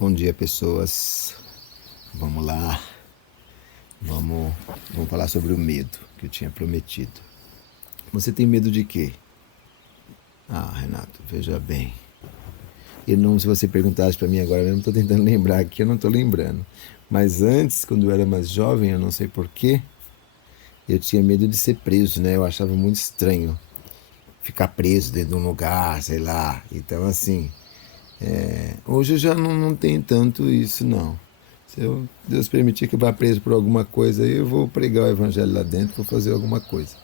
Bom dia, pessoas. Vamos lá. Vamos falar sobre o medo que eu tinha prometido. Você tem medo de quê? Ah, Renato, veja bem. E não, se você perguntasse para mim agora mesmo, estou tentando lembrar aqui, eu não estou lembrando. Mas antes, quando eu era mais jovem, eu não sei porquê, eu tinha medo de ser preso, né? Eu achava muito estranho ficar preso dentro de um lugar, sei lá. Então, assim, hoje eu já não tenho tanto isso, não. Se Deus permitir que eu vá preso por alguma coisa, eu vou pregar o evangelho lá dentro, vou fazer alguma coisa.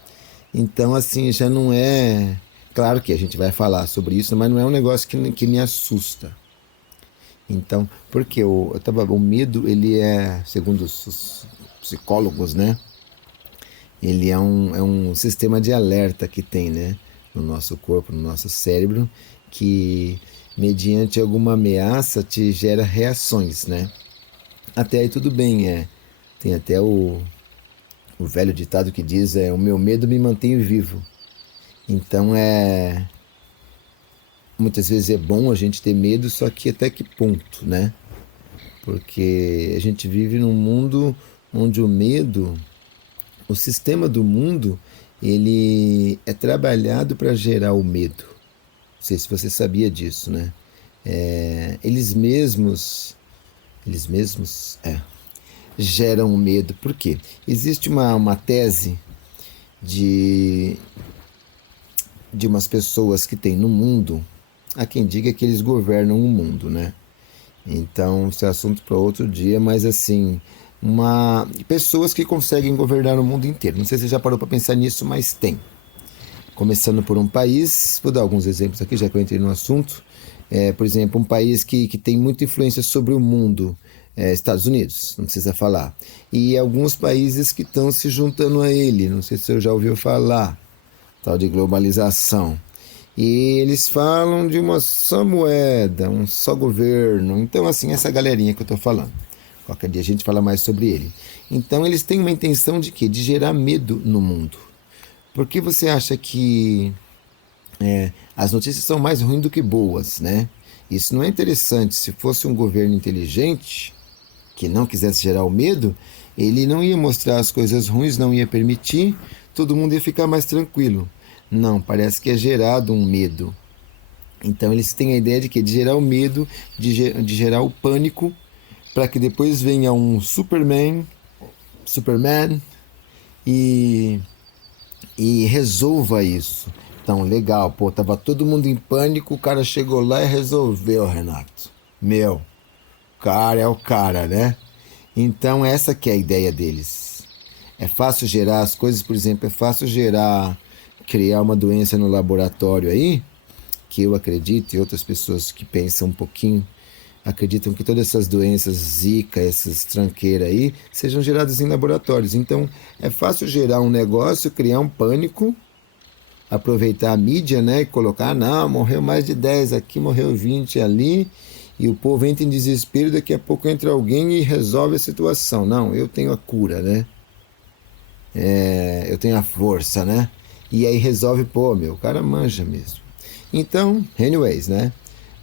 Então, assim, já não é. Claro que a gente vai falar sobre isso, mas não é um negócio que me assusta. Então, porque o medo, ele é, segundo os psicólogos, né? Ele é um sistema de alerta que tem, né? No nosso corpo, no nosso cérebro, que mediante alguma ameaça te gera reações, né? Até aí tudo bem, tem até o velho ditado que diz o meu medo me mantém vivo. Então muitas vezes é bom a gente ter medo, só que até que ponto, né? Porque a gente vive num mundo onde o sistema do mundo, ele é trabalhado para gerar o medo. Não sei se você sabia disso, né? Eles mesmos geram o medo. Por quê? Existe uma tese de, de umas pessoas que tem no mundo, há quem diga que eles governam o mundo, né? Então, esse é assunto para outro dia, mas assim, pessoas que conseguem governar o mundo inteiro. Não sei se você já parou para pensar nisso, mas tem. Começando por um país, vou dar alguns exemplos aqui, já que eu entrei no assunto. Por exemplo, um país que tem muita influência sobre o mundo, Estados Unidos, não precisa falar. E alguns países que estão se juntando a ele, não sei se você já ouviu falar, tal de globalização. E eles falam de uma só moeda, um só governo. Então, assim, essa galerinha que eu estou falando. Qualquer dia a gente fala mais sobre ele. Então, eles têm uma intenção de quê? De gerar medo no mundo. Por que você acha que as notícias são mais ruins do que boas, né? Isso não é interessante. Se fosse um governo inteligente, que não quisesse gerar o medo, ele não ia mostrar as coisas ruins, não ia permitir, todo mundo ia ficar mais tranquilo. Não, parece que é gerado um medo. Então eles têm a ideia de que de gerar o medo, de gerar o pânico, para que depois venha um Superman e, e resolva isso. Então, legal, pô, tava todo mundo em pânico, o cara chegou lá e resolveu, Renato. Meu, o cara é o cara, né? Então essa que é a ideia deles. É fácil gerar as coisas, por exemplo, criar uma doença no laboratório aí, que eu acredito, e outras pessoas que pensam um pouquinho, acreditam que todas essas doenças zika, essas tranqueiras aí, sejam geradas em laboratórios. Então, é fácil gerar um negócio, criar um pânico, aproveitar a mídia, né, e colocar, não, morreu mais de 10 aqui, morreu 20 ali, e o povo entra em desespero, daqui a pouco entra alguém e resolve a situação. Não, eu tenho a cura, né? Eu tenho a força, né? E aí resolve, pô, meu, o cara manja mesmo. Então, anyways, né?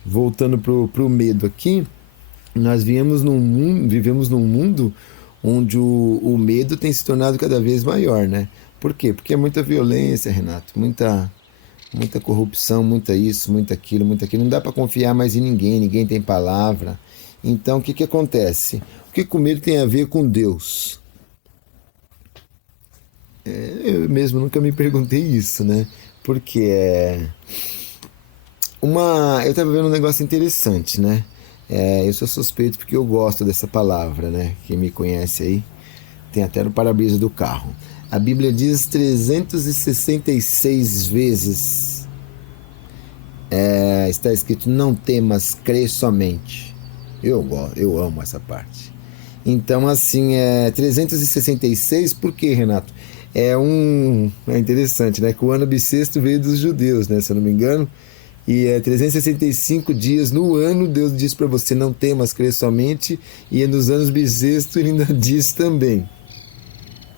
Voltando pro medo aqui, nós vivemos num mundo onde o medo tem se tornado cada vez maior, né? Por quê? Porque é muita violência, Renato, muita corrupção, muita isso, muita aquilo, muita aquilo. Não dá para confiar mais em ninguém, ninguém tem palavra. Então, o que acontece? O que o medo tem a ver com Deus? Eu mesmo nunca me perguntei isso, né? Porque eu estava vendo um negócio interessante, né? Eu sou suspeito porque eu gosto dessa palavra, né? Quem me conhece aí tem até no para-brisa do carro. A Bíblia diz 366 vezes, está escrito: não temas, crê somente. Eu amo essa parte. Então, assim, 366, por quê, Renato? É interessante, né? Que o ano bissexto veio dos judeus, né? Se eu não me engano. E 365 dias no ano, Deus diz para você: não temas, crer somente. E nos anos bissexto ele ainda diz também.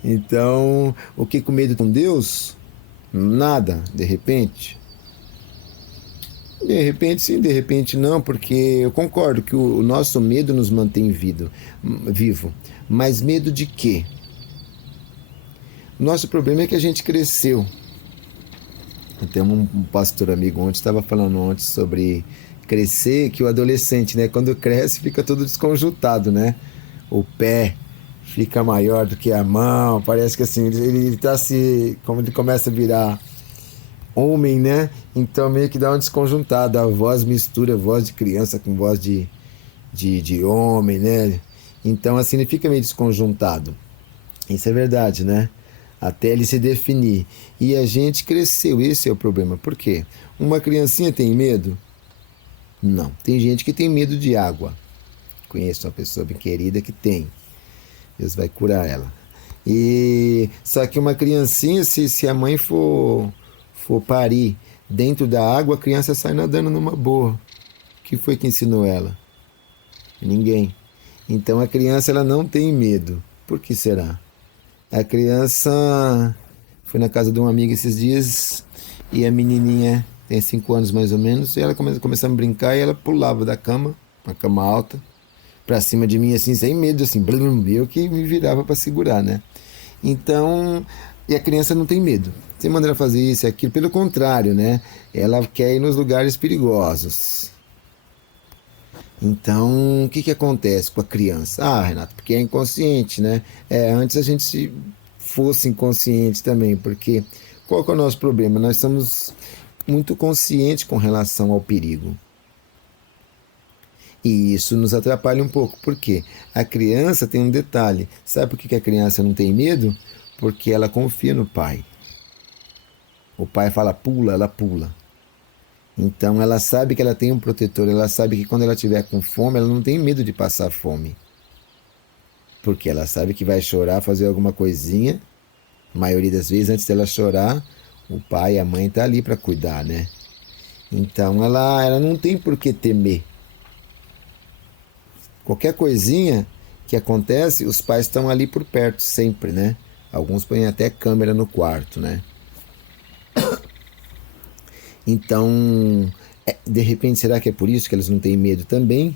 Então, o que com medo com Deus? Nada, de repente. De repente sim, de repente não, porque eu concordo que o nosso medo nos mantém vivo. Mas medo de quê? Nosso problema é que a gente cresceu. Tem um pastor amigo ontem, estava falando ontem sobre crescer, que o adolescente, né, quando cresce fica todo desconjuntado, né? O pé fica maior do que a mão, parece que assim, ele tá se, como ele começa a virar homem, né? Então meio que dá uma desconjuntada, a voz mistura a voz de criança com voz de homem, né? Então assim ele fica meio desconjuntado. Isso é verdade, né? Até ele se definir. E a gente cresceu, esse é o problema. Por quê? Uma criancinha tem medo? Não. Tem gente que tem medo de água. Conheço uma pessoa bem querida que tem. Deus vai curar ela. E só que uma criancinha, se a mãe for parir dentro da água, a criança sai nadando numa boa. O que foi que ensinou ela? Ninguém. Então a criança ela não tem medo. Por que será? A criança foi na casa de uma amiga esses dias e a menininha tem 5 anos mais ou menos, e ela começou a brincar e ela pulava da cama, uma cama alta, pra cima de mim assim, sem medo, assim, blum, eu que me virava para segurar, né? Então, e a criança não tem medo. Você manda ela fazer isso e aquilo, pelo contrário, né? Ela quer ir nos lugares perigosos. Então, o que, que acontece com a criança? Ah, Renato, porque é inconsciente, né? Antes a gente fosse inconsciente também, porque qual que é o nosso problema? Nós somos muito conscientes com relação ao perigo. E isso nos atrapalha um pouco. Por quê? A criança tem um detalhe. Sabe por que que a criança não tem medo? Porque ela confia no pai. O pai fala pula, ela pula. Então ela sabe que ela tem um protetor, ela sabe que quando ela estiver com fome, ela não tem medo de passar fome. Porque ela sabe que vai chorar, fazer alguma coisinha. A maioria das vezes, antes dela chorar, o pai e a mãe estão ali para cuidar, né? Então ela não tem por que temer. Qualquer coisinha que acontece, os pais estão ali por perto sempre, né? Alguns põem até câmera no quarto, né? Então, de repente, será que é por isso que eles não têm medo também?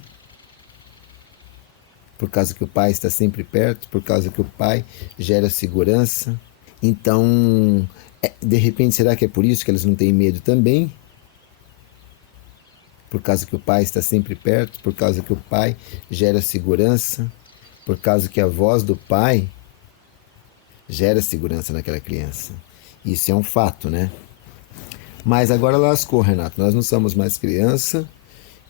Por causa que o pai está sempre perto, por causa que o pai gera segurança. Então, de repente, será que é por isso que eles não têm medo também? Por causa que o pai está sempre perto, por causa que o pai gera segurança, por causa que a voz do pai gera segurança naquela criança. Isso é um fato, né? Mas agora lascou, Renato. Nós não somos mais criança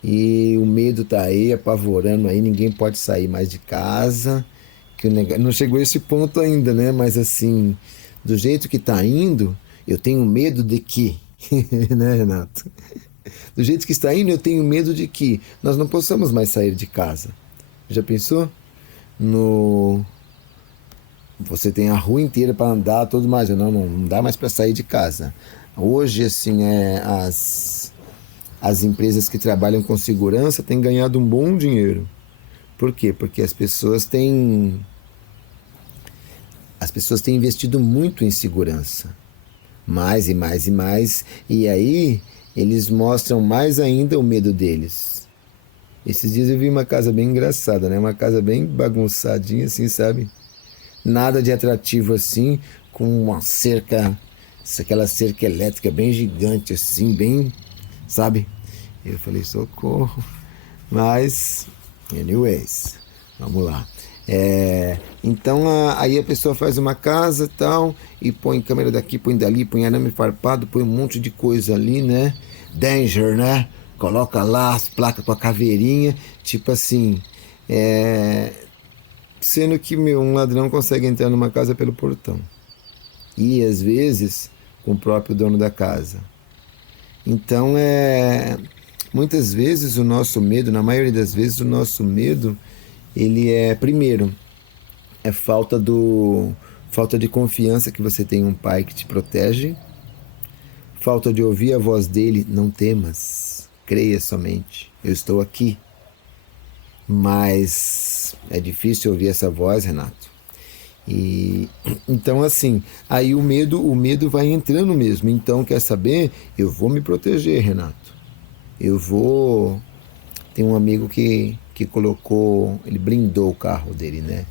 e o medo tá aí, apavorando aí, ninguém pode sair mais de casa. Que o negócio... Não chegou a esse ponto ainda, né? Mas assim, do jeito que tá indo, eu tenho medo de que, né, Renato? Do jeito que está indo, eu tenho medo de que nós não possamos mais sair de casa. Já pensou? No Você tem a rua inteira para andar, tudo mais. Não dá mais para sair de casa. Hoje, assim, as empresas que trabalham com segurança têm ganhado um bom dinheiro. Por quê? Porque as pessoas têm investido muito em segurança. Mais e mais e mais. E aí, eles mostram mais ainda o medo deles. Esses dias eu vi uma casa bem engraçada, né? Uma casa bem bagunçadinha, assim, sabe? Nada de atrativo assim, com uma cerca, aquela cerca elétrica bem gigante assim, bem, sabe? Eu falei, socorro. Mas, anyways, vamos lá. Então aí a pessoa faz uma casa e tal, e põe câmera daqui, põe dali, põe arame farpado, põe um monte de coisa ali, né? Danger, né? Coloca lá as placas com a caveirinha, tipo assim, sendo que um ladrão consegue entrar numa casa pelo portão. E às vezes com o próprio dono da casa. Então muitas vezes o nosso medo, na maioria das vezes o nosso medo, ele primeiro, é falta de confiança que você tem um pai que te protege, falta de ouvir a voz dele, não temas, creia somente, eu estou aqui. Mas é difícil ouvir essa voz, Renato. E então assim, aí o medo vai entrando mesmo. Então quer saber? Eu vou me proteger, Renato. eu vou... Tem um amigo que colocou, ele blindou o carro dele, né?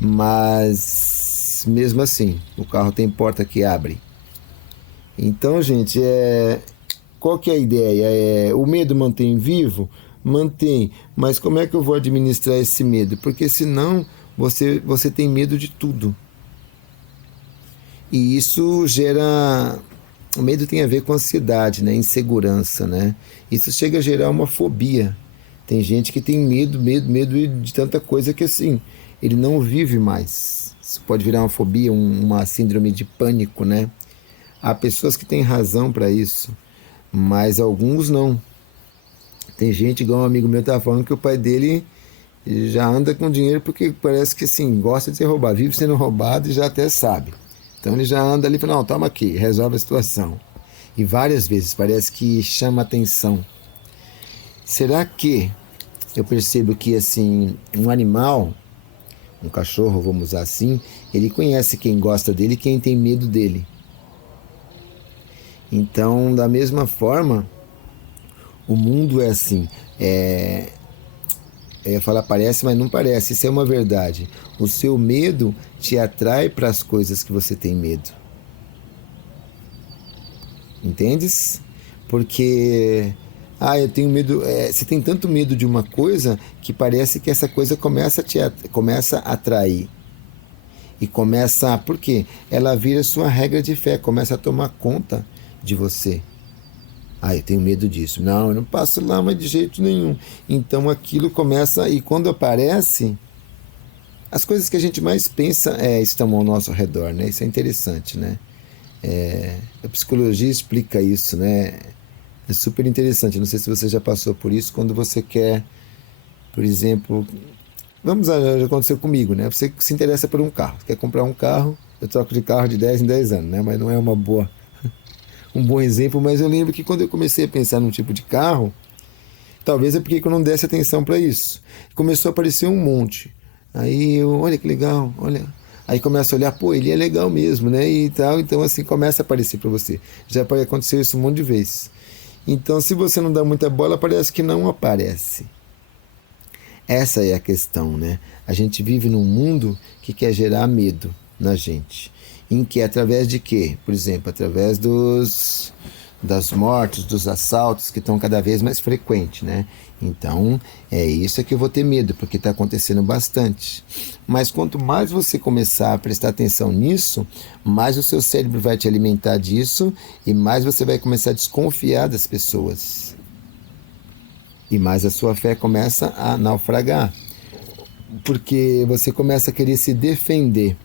Mas mesmo assim, o carro tem porta que abre. Então, gente, qual que é a ideia? O medo mantém vivo? Mantém. Mas como é que eu vou administrar esse medo? Porque senão você tem medo de tudo. E isso gera... O medo tem a ver com ansiedade, né? Insegurança, né? Isso chega a gerar uma fobia. Tem gente que tem medo de tanta coisa que assim, ele não vive mais. Isso pode virar uma fobia, uma síndrome de pânico, né? Há pessoas que têm razão para isso, mas alguns não. Tem gente, igual um amigo meu estava falando, que o pai dele já anda com dinheiro porque parece que assim, gosta de ser roubado, vive sendo roubado e já até sabe. Então ele já anda ali e fala, não, toma aqui, resolve a situação. E várias vezes parece que chama atenção. Será que eu percebo que assim, um animal, um cachorro, vamos usar assim, ele conhece quem gosta dele e quem tem medo dele. Então, da mesma forma, o mundo é assim. Eu ia falar parece, mas não parece. Isso é uma verdade. O seu medo te atrai para as coisas que você tem medo. Entendes? Porque eu tenho medo. Você tem tanto medo de uma coisa que parece que essa coisa começa a atrair. E começa. Por quê? Ela vira sua regra de fé, começa a tomar conta de você. Eu tenho medo disso. Não, eu não passo lá, mas de jeito nenhum. Então aquilo começa, e quando aparece, as coisas que a gente mais pensa estão ao nosso redor, né? Isso é interessante, né? A psicologia explica isso, né? É super interessante. Não sei se você já passou por isso, quando você quer, por exemplo, já aconteceu comigo, né? Você se interessa por um carro, quer comprar um carro, eu troco de carro de 10 em 10 anos, né? Mas não é um bom exemplo, mas eu lembro que quando eu comecei a pensar num tipo de carro, talvez é porque eu não desse atenção para isso. Começou a aparecer um monte. Aí olha que legal, olha. Aí começa a olhar, pô, ele é legal mesmo, né? E tal, então assim começa a aparecer para você. Já pode acontecer isso um monte de vezes. Então, se você não dá muita bola, parece que não aparece. Essa é a questão, né? A gente vive num mundo que quer gerar medo na gente. Em que através de quê? Por exemplo, através das mortes, dos assaltos que estão cada vez mais frequentes, né? Então, é isso que eu vou ter medo, porque está acontecendo bastante. Mas quanto mais você começar a prestar atenção nisso, mais o seu cérebro vai te alimentar disso e mais você vai começar a desconfiar das pessoas. E mais a sua fé começa a naufragar. Porque você começa a querer se defender.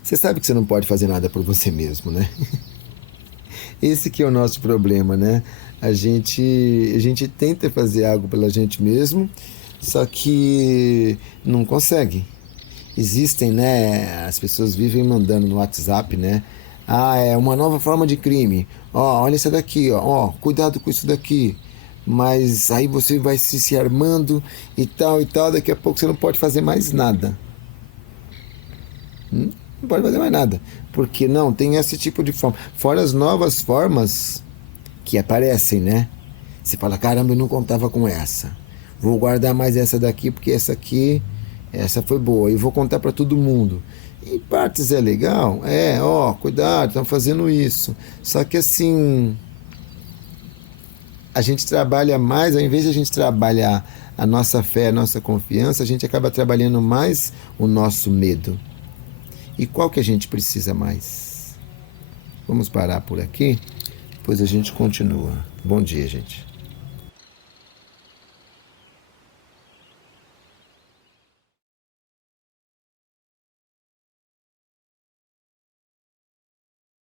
Você sabe que você não pode fazer nada por você mesmo, né? Esse que é o nosso problema, né? A gente tenta fazer algo pela gente mesmo, só que não consegue. Existem, né? As pessoas vivem mandando no WhatsApp, né? É uma nova forma de crime. Olha isso daqui, cuidado com isso daqui. Mas aí você vai se armando e tal, daqui a pouco você não pode fazer mais nada. Não pode fazer mais nada. Porque não, tem esse tipo de forma. Fora as novas formas que aparecem, né? Você fala, caramba, eu não contava com essa. Vou guardar mais essa daqui, porque essa foi boa. E vou contar para todo mundo. Em partes é legal. Cuidado, estão fazendo isso. Só que assim, a gente trabalha mais, ao invés de a gente trabalhar a nossa fé, a nossa confiança, a gente acaba trabalhando mais o nosso medo. E qual que a gente precisa mais? Vamos parar por aqui, depois a gente continua. Bom dia, gente.